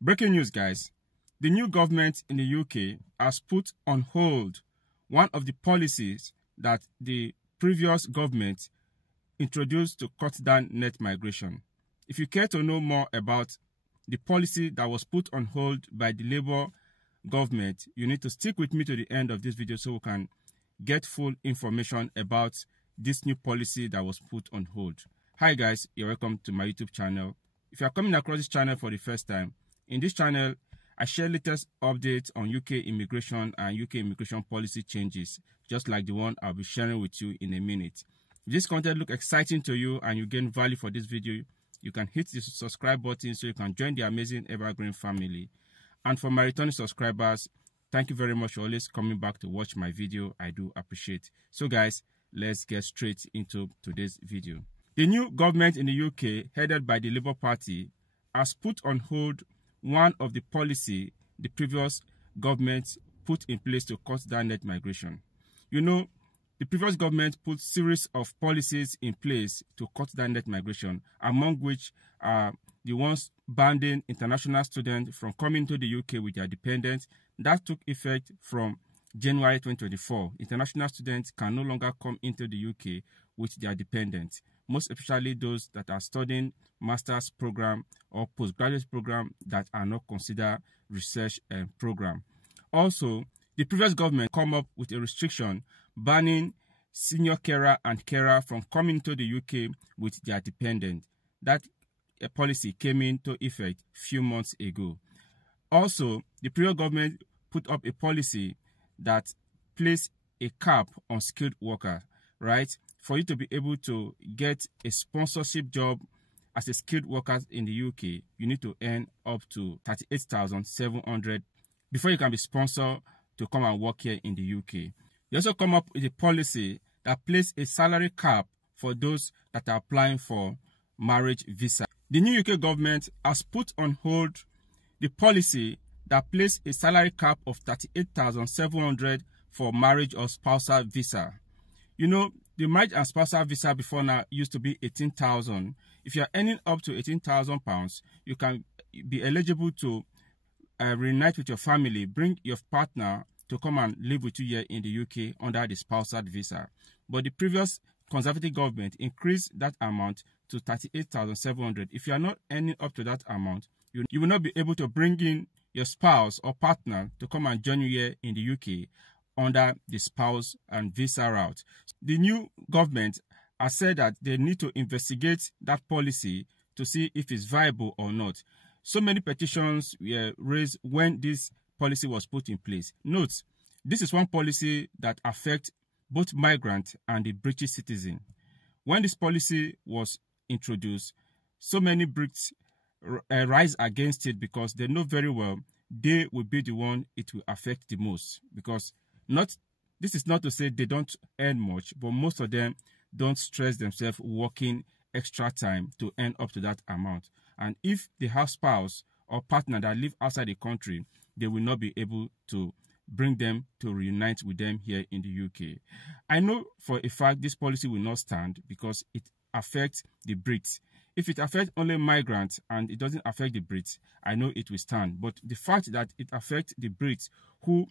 Breaking news, guys. The new government in the UK has put on hold one of the policies that the previous government introduced to cut down net migration. If you care to know more about the policy that was put on hold by the Labour government, you need to stick with me to the end of this video so we can get full information about this new policy that was put on hold. Hi guys, you're welcome to my YouTube channel. If you are coming across this channel for the first time, in this channel, I share latest updates on UK immigration and UK immigration policy changes, just like the one I'll be sharing with you in a minute. If this content looks exciting to you and you gain value for this video, you can hit the subscribe button so you can join the amazing Evergreen family. And for my returning subscribers, thank you very much for always coming back to watch my video. I do appreciate. So guys, let's get straight into today's video. The new government in the UK, headed by the Labour Party, has put on hold one of the policy the previous government put in place to cut down net migration. You know, the previous government put series of policies in place to cut down net migration, among which are the ones banning international students from coming to the UK with their dependents. That took effect from January 2024. International students can no longer come into the UK with their dependents, most especially those that are studying master's program or postgraduate program that are not considered research program. Also, the previous government come up with a restriction banning senior carer and carer from coming to the UK with their dependent. That policy came into effect a few months ago. Also, the previous government put up a policy that placed a cap on skilled workers, right? For you to be able to get a sponsorship job as a skilled worker in the UK, you need to earn up to 38,700 before you can be sponsored to come and work here in the UK. They also come up with a policy that places a salary cap for those that are applying for marriage visa. The new UK government has put on hold the policy that places a salary cap of 38,700 for marriage or spousal visa. You know, the marriage and spousal visa before now used to be 18,000. If you are earning up to £18,000, you can be eligible to reunite with your family, bring your partner to come and live with you here in the UK under the spousal visa. But the previous Conservative government increased that amount to 38,700. If you are not earning up to that amount, you will not be able to bring in your spouse or partner to come and join you here in the UK under the spouse and visa route. The new government has said that they need to investigate that policy to see if it's viable or not. So many petitions were raised when this policy was put in place. Note, this is one policy that affects both migrant and the British citizen. When this policy was introduced, so many Brits rise against it because they know very well they will be the one it will affect the most. Because this is not to say they don't earn much, but most of them don't stress themselves working extra time to earn up to that amount. And if they have spouse or partner that live outside the country, they will not be able to bring them to reunite with them here in the UK. I know for a fact this policy will not stand because it affects the Brits. If it affects only migrants and it doesn't affect the Brits, I know it will stand. But the fact that it affects the Brits who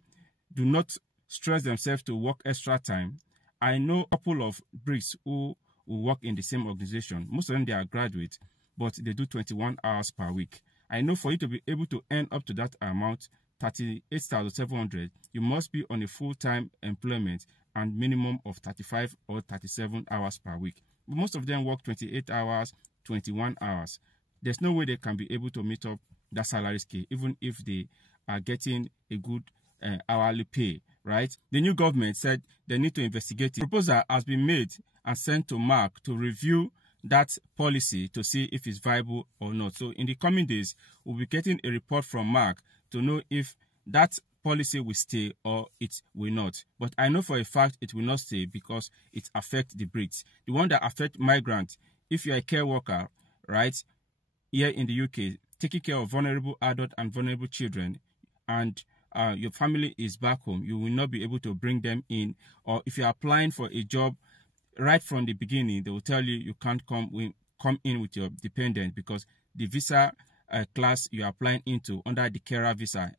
do not stress themselves to work extra time, I know a couple of Brits who work in the same organization. Most of them, they are graduates, but they do 21 hours per week. I know for you to be able to earn up to that amount, 38,700, you must be on a full-time employment and minimum of 35 or 37 hours per week. But most of them work 28 hours, 21 hours. There's no way they can be able to meet up that salary scale, even if they are getting a good hourly pay, right? The new government said they need to investigate it. A proposal has been made and sent to Mark to review that policy to see if it's viable or not. So in the coming days, we'll be getting a report from Mark to know if that policy will stay or it will not. But I know for a fact it will not stay because it affects the Brits. The one that affects migrants, if you're a care worker, right, here in the UK, taking care of vulnerable adults and vulnerable children, and your family is back home, you will not be able to bring them in. Or if you're applying for a job, right from the beginning, they will tell you you can't come in with your dependent because the visa class you are applying into under the carer visa,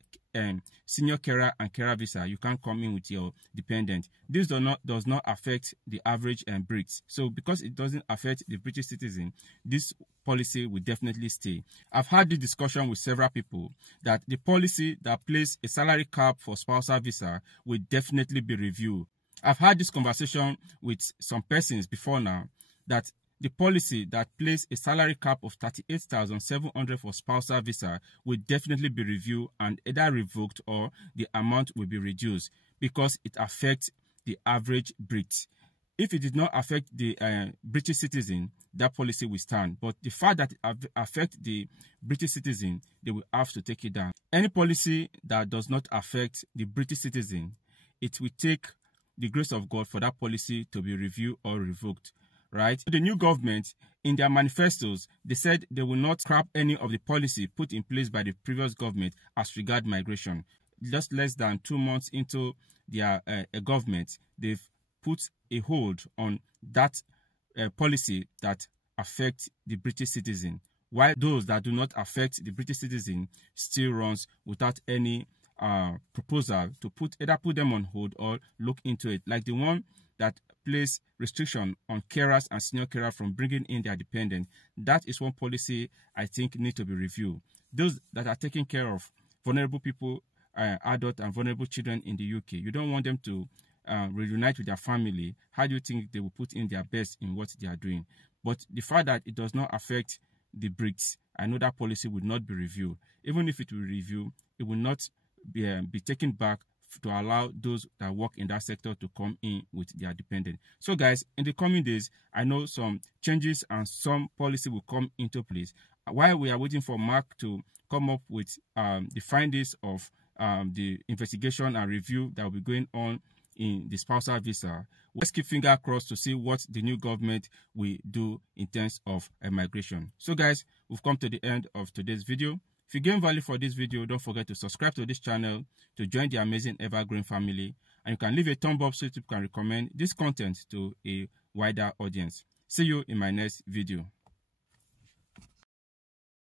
senior carer and carer visa, you can't come in with your dependent. This does not affect the average Brits. So because it doesn't affect the British citizen, this policy will definitely stay. I've had this discussion with several people that the policy that places a salary cap for spousal visa will definitely be reviewed. I've had this conversation with some persons before now that the policy that places a salary cap of 38,700 for spousal visa will definitely be reviewed and either revoked or the amount will be reduced because it affects the average Brit. If it did not affect the British citizen, that policy will stand. But the fact that it affects the British citizen, they will have to take it down. Any policy that does not affect the British citizen, it will take the grace of God for that policy to be reviewed or revoked. Right? The new government, in their manifestos, they said they will not scrap any of the policy put in place by the previous government as regard migration. Just less than 2 months into their government, they've put a hold on that policy that affects the British citizen, while those that do not affect the British citizen still runs without any proposal to either put them on hold or look into it, like the one that place restriction on carers and senior carers from bringing in their dependent. That is one policy I think need to be reviewed. Those that are taking care of vulnerable people, adult and vulnerable children in the UK, you don't want them to reunite with their family. How do you think they will put in their best in what they are doing? But the fact that it does not affect the Brits, I know that policy would not be reviewed. Even if it will review, it will not be taken back to allow those that work in that sector to come in with their dependent. So guys, in the coming days, I know some changes and some policy will come into place. While we are waiting for Mark to come up with the findings of the investigation and review that will be going on in the spousal visa, let's keep fingers crossed to see what the new government will do in terms of migration. So guys, we've come to the end of today's video. If you gain value for this video, don't forget to subscribe to this channel to join the amazing evergreen family. And you can leave a thumb up so you can recommend this content to a wider audience. See you in my next video.